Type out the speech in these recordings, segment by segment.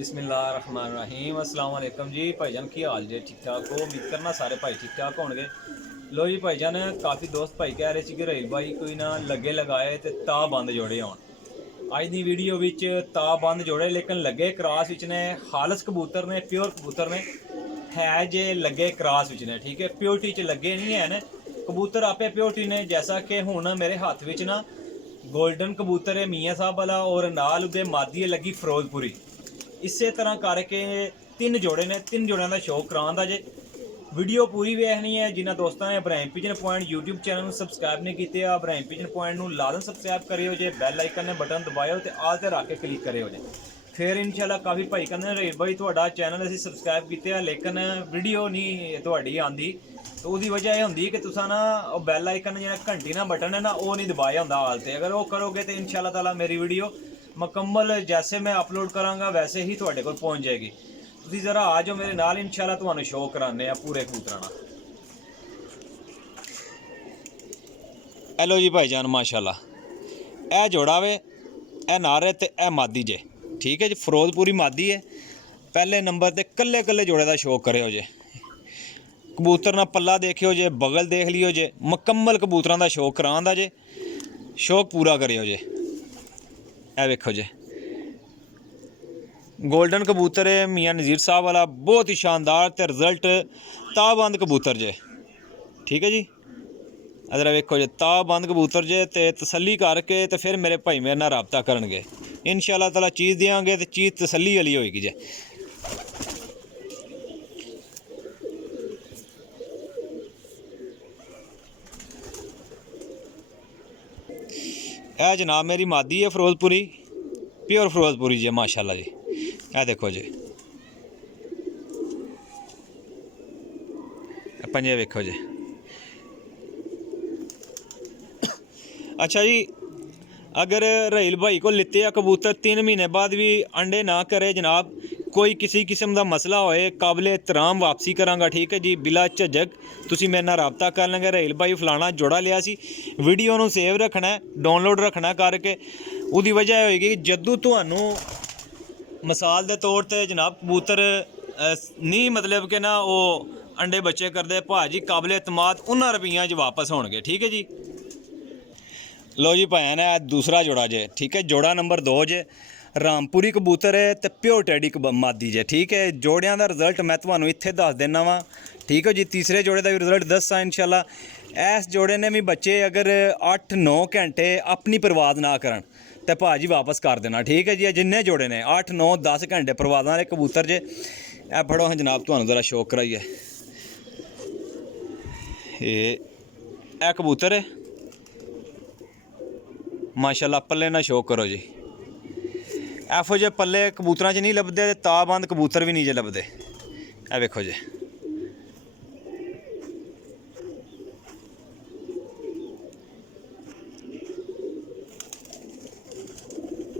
बिस्मिल्लाहिर्रहमानिर्रहीम अस्सलाम वालेकुम जी भाईजान की हाल जे ठीक ठाक हो उम्मीद करना सारे भाई ठीक ठाक होंगे। लो जी भाईजान काफ़ी दोस्त भाई कह रहे थे कि रहील भाई कोई ना लगे लगाए तो ता बंद जोड़े आउण अज दी वीडियो विच ता बंद जोड़े लेकिन लगे क्रॉस विच ने खालस कबूतर ने प्योर कबूतर ने है जे लगे क्रॉस विच ने ठीक है प्योरिटी च लगे नहीं है कबूतर आपे प्योरिटी ने जैसा कि हुण मेरे हाथ विच ना गोल्डन कबूतर है मियाँ साहब वाला और नाल उदे मादी लगी फिरोजपुरी इस तरह करके तीन जोड़े ने तीन जोड़ों का शौक कराने जे वीडियो पूरी वेखनी है जिन्होंने दोस्तों ने Ibrahim pigeon point YouTube channel में सबसक्राइब नहीं किए इब्राहिम पिजन पॉइंट में लाजम सबसक्राइब करियो जे बैल आइकन ने बटन दबाओ तो आल ते रख के क्लिक करियो जे फिर इंशाल्लाह काफ़ी भाई कहते रहील भाई थोड़ा चैनल असीं सबसक्राइब किया लेकिन वीडियो नहीं थोड़ी आती तो उसकी वजह यह होंगी कि तुसा ना बैल आइकन जो घंटी ना बटन है ना वो नहीं दबाया होंगे हाल से अगर वो करोगे तो इंशाल्लाह ताला मेरी वीडियो मुकम्मल जैसे मैं अपलोड कराँगा वैसे ही थोड़े को पहुँच जाएगी। तुसीं जरा आ जाओ मेरे नाल इंशाल्लाह तुहानूं शो कराने पूरे कबूतरां नाल। हेलो जी भाईजान माशाल्लाह ए जोड़ा वे ए नारे ते ए मादी जे ठीक है जी फिरोजपुरी मादी है पहले नंबर ते कल्ले कल्ले जोड़े का शौक करो जे कबूतर ना पल्ला देखियो जे बगल देख लियो जे मुकम्मल कबूतरां दा शौक करांदा जे शौक पूरा करियो जे ए वेखो जे गोल्डन कबूतर है मियाँ नज़ीर साहब वाला बहुत ही शानदार ते रिजल्ट ताबंद कबूतर जे ठीक है जी अदर वेखो जे ताबंद कबूतर जे ते तसल्ली करके तो फिर मेरे भाई मेरे नाल राबता करनगे इंशाल्लाह ताला चीज़ देंगे तो चीज़ तसल्ली वाली होएगी जे। यह जनाब मेरी मादी है फिरोजपुरी प्योर फिरोजपुरी जी माशाल्लाह जी यह देखो जी पंजे वेखो जी। अच्छा जी अगर रहील भाई को लिते आ कबूतर 3 महीने बाद भी अंडे ना करे जनाब कोई किसी किस्म का मसला होए काबिल एहतराम वापसी करांगा ठीक है जी बिला झिझक तुसी मेरे नाल राबता कर लेंगे रहील भाई फलाना जोड़ा लिया सी वीडियो नूं सेव रखना है डाउनलोड रखना करके उसकी वजह होएगी जदों तुहानूं मिसाल के तौर पर जनाब कबूतर नहीं मतलब कि ना वो अंडे बच्चे करते भाजी काबिल एतमाद उन्हां रुपइयां च वापस होणगे ठीक है जी। लो जी भैन है दूसरा जोड़ा जे ठीक है जोड़ा नंबर 2 जे रामपुरी कबूतर है तो प्योर टैडी मादी जे ठीक है जोड़ियां का रिजल्ट मैं तुम्हें इत्थे दस देना वा ठीक है जी तीसरे जोड़े का भी रिजल्ट दसा इंशाल्लाह इस जोड़े ने भी बच्चे अगर 8-9 घंटे अपनी परवाज ना करन तो भाजी वापस कर देना ठीक है जी जिन्ने जोड़े ने 8-9-10 घंटे परवाजा वाले कबूतर जे ए फड़ो हाँ जनाब तुहानूं जरा शौक कराइए ए कबूतर है माशाल्लाह पल्ले ना शौक करो जी एफो जे पल्ले कबूतरां च नहीं लभदे ते ताबंद कबूतर भी नहीं जे लभदे ए वेखो जे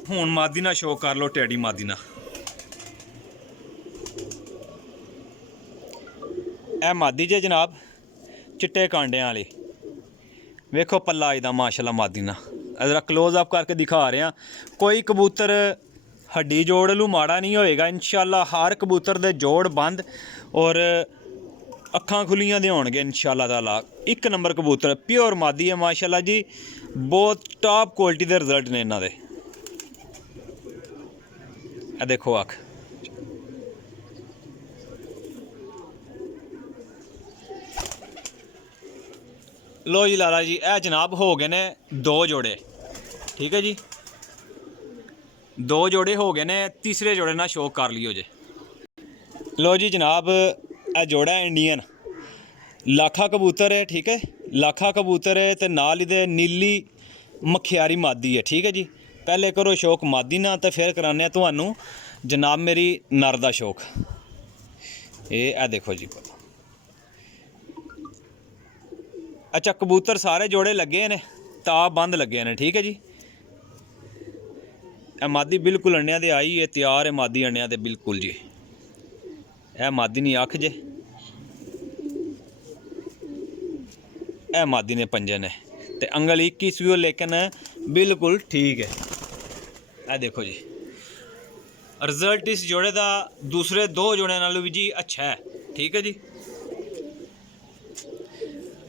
हुण मादी ना शौक कर लो टैडी मादी ना ए मादी जे जनाब चिट्टे कांडियां वाली वेखो पल्ला इहदा माशाल्लाह मादी ना जरा क्लोज अप करके दिखा रहे हैं कोई कबूतर हड्डी जोड़ लू माड़ा नहीं होएगा इंशाल्लाह हर कबूतर दे जोड़ बंद और अखां खुलियां दे होणगे इंशाल्लाह ताला एक नंबर कबूतर प्योर मादी है माशाल्लाह जी बहुत टॉप क्वालिटी दे रिजल्ट ने इन्हां दे ए देखो अख लो जी लाला जी ए जनाब हो गए ने 2 जोड़े ठीक है जी 2 जोड़े हो गए ने तीसरे जोड़े ना शौक कर लियो जे। लो जी जनाब ए जोड़ा है इंडियन लाखा कबूतर है ठीक है लाखा कबूतर है तो नाल इहदे नीली मखियारी मादी है ठीक है जी पहले करो शौक मादी ना तो फिर कराने तुहानूं जनाब मेरी नर दा शौक ए देखो जी। अच्छा कबूतर सारे जोड़े लगे ने ताब बंद लगे ने ठीक है जी ए मादी बिल्कुल अंडिया दे आई है तैयार है मादी अंडिया दे बिल्कुल जी ए मादी नहीं अख जे ए मादी ने पंजे ने ते अंगल 21 लेकिन बिल्कुल ठीक है ए देखो जी ਰਿਜ਼ਲਟ ਇਸ ਜੋੜੇ ਦਾ ਦੂਸਰੇ 2 ਜੋੜਿਆਂ ਨਾਲੋਂ ਵੀ ਜੀ ਅੱਛਾ ਹੈ। ਠੀਕ ਹੈ ਜੀ।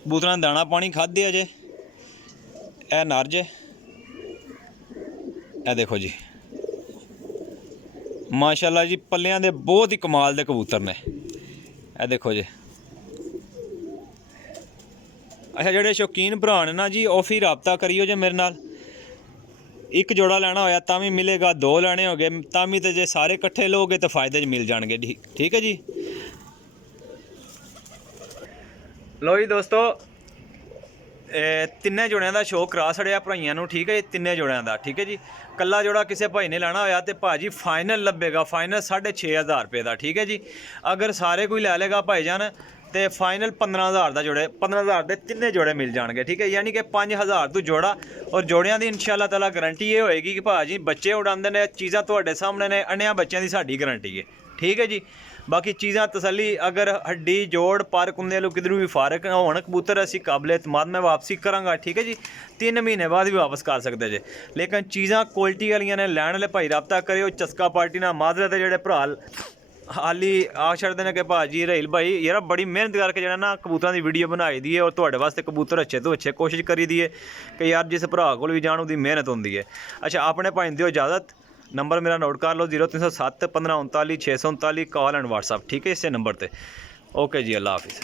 ਕਬੂਤਰਾਂ ਨੇ ਦਾਣਾ ਪਾਣੀ ਖਾਧੇ ਅਜੇ। ਇਹ ਨਰ ਜੇ, ਇਹ ਦੇਖੋ ਜੀ ਮਾਸ਼ਾਅੱਲਾ ਜੀ, ਪੱਲਿਆਂ ਦੇ ਬਹੁਤ ਹੀ ਕਮਾਲ ਦੇ ਕਬੂਤਰ ਨੇ। ਇਹ ਦੇਖੋ ਜੀ। ਅੱਛਾ, ਜਿਹੜੇ ਸ਼ੌਕੀਨ ਭਰਾ ਨੇ ਨਾ ਜੀ, ਉਹ ਫਿਰ ਰਾਬਤਾ ਕਰਿਓ ਜੇ ਮੇਰੇ ਨਾਲ। ਇੱਕ ਜੋੜਾ ਲੈਣਾ ਹੋਇਆ ਤਾਂ ਵੀ ਮਿਲੇਗਾ, 2 ਲੈਣੇ ਹੋ ਗਏ ਤਾਂ ਵੀ, ਤੇ ਜੇ ਸਾਰੇ ਇਕੱਠੇ ਲੋਗੇ ਤਾਂ ਫਾਇਦੇ 'ਚ ਮਿਲ ਜਾਣਗੇ। ਠੀਕ ਹੈ ਜੀ। ਲੋ ਜੀ ਦੋਸਤੋ, ਤਿੰਨੇ ਜੋੜਿਆਂ ਦਾ ਸ਼ੌਕ ਕਰਾ ਛੜਿਆ ਭਾਈਆਂ ਨੂੰ। ਠੀਕ ਹੈ ਜੀ, ਤਿੰਨੇ ਜੋੜਿਆਂ ਦਾ। ਠੀਕ ਹੈ ਜੀ। ਕੱਲਾ ਜੋੜਾ ਕਿਸੇ ਭਾਈ ਨੇ ਲੈਣਾ ਹੋਇਆ ਤੇ ਭਾਜੀ ਫਾਈਨਲ ਲੱਭੇਗਾ, ਫਾਈਨਲ 6500 ਰੁਪਏ ਦਾ। ਠੀਕ ਹੈ ਜੀ। ਅਗਰ ਸਾਰੇ ਕੋਈ ਲੈ ਲੇਗਾ ਭਾਈਜਾਨ ਤੇ ਫਾਈਨਲ 15000 ਦਾ ਜੋੜੇ, 15000 ਦੇ ਤਿੰਨੇ ਜੋੜੇ ਮਿਲ ਜਾਣਗੇ। ਠੀਕ ਹੈ, ਯਾਨੀ ਕਿ 5000 ਤੋਂ ਜੋੜਾ। ਔਰ ਜੋੜਿਆਂ ਦੀ ਇਨਸ਼ਾਅੱਲਾ ਤਾਲਾ ਗਾਰੰਟੀ ਇਹ ਹੋਏਗੀ ਕਿ ਭਾਜੀ ਬੱਚੇ ਉਡਾਉਂਦੇ ਨੇ, ਚੀਜ਼ਾਂ ਤੁਹਾਡੇ ਸਾਹਮਣੇ ਨੇ, ਅੰਨਿਆਂ ਬੱਚਿਆਂ ਦੀ ਸਾਡੀ ਗਾਰੰਟੀ ਹੈ। ਠੀਕ ਹੈ ਜੀ। ਬਾਕੀ ਚੀਜ਼ਾਂ ਤਸੱਲੀ, ਅਗਰ ਹੱਡੀ ਜੋੜ ਪਰ ਕੁੰਦੇ ਨੂੰ ਕਿਧਰੋਂ ਵੀ ਫਾਰਕ ਹੋਣ ਕਬੂਤਰ, ਅਸੀਂ ਕਾਬਲੇ ਇਤਮਾਦ ਮੈਂ ਵਾਪਸੀ ਕਰਾਂਗਾ। ਠੀਕ ਹੈ ਜੀ। 3 ਮਹੀਨੇ ਬਾਅਦ ਵੀ ਵਾਪਸ ਕਰ ਸਕਦੇ ਜੇ, ਲੇਕਿਨ ਚੀਜ਼ਾਂ ਕੁਆਲਿਟੀ ਵਾਲੀਆਂ ਨੇ। ਲੈਣ ਵਾਲੇ ਭਾਈ ਰਾਬਤਾ ਕਰਿਓ। ਚਸਕਾ ਪਾਰਟੀ ਨਾਲ ਮਾਜ਼ਰੇ ਦੇ ਜਿਹੜੇ ਭਰਾ ਹਾਲੀ ਆ ਛੱਡਦੇ ਨੇ ਕਿ ਭਾਜੀ ਰਾਹੀਲ ਭਾਈ ਯਾਰ ਬੜੀ ਮਿਹਨਤ ਕਰਕੇ ਜਿਹੜਾ ਨਾ ਕਬੂਤਰਾਂ ਦੀ ਵੀਡੀਓ ਬਣਾਈ ਦੀ ਹੈ, ਔਰ ਤੁਹਾਡੇ ਵਾਸਤੇ ਕਬੂਤਰ ਅੱਛੇ ਤੋਂ ਅੱਛੇ ਕੋਸ਼ਿਸ਼ ਕਰੀ ਦੀ ਹੈ ਕਿ ਯਾਰ ਜਿਸ ਭਰਾ ਕੋਲ ਵੀ ਜਾਣ ਉਹਦੀ ਮਿਹਨਤ ਹੁੰਦੀ ਹੈ। ਅੱਛਾ, ਆਪਣੇ ਭਾਈ ਦਿਓ ਇਜਾਜ਼ਤ। ਨੰਬਰ ਮੇਰਾ ਨੋਟ ਕਰ ਲਓ, 0307 1539 639, ਕਾਲ ਐਂਡ WhatsApp। ਠੀਕ ਹੈ, ਇਸੇ ਨੰਬਰ ਤੇ। ਓਕੇ ਜੀ, ਅੱਲਾ ਹਾਫਿਜ਼।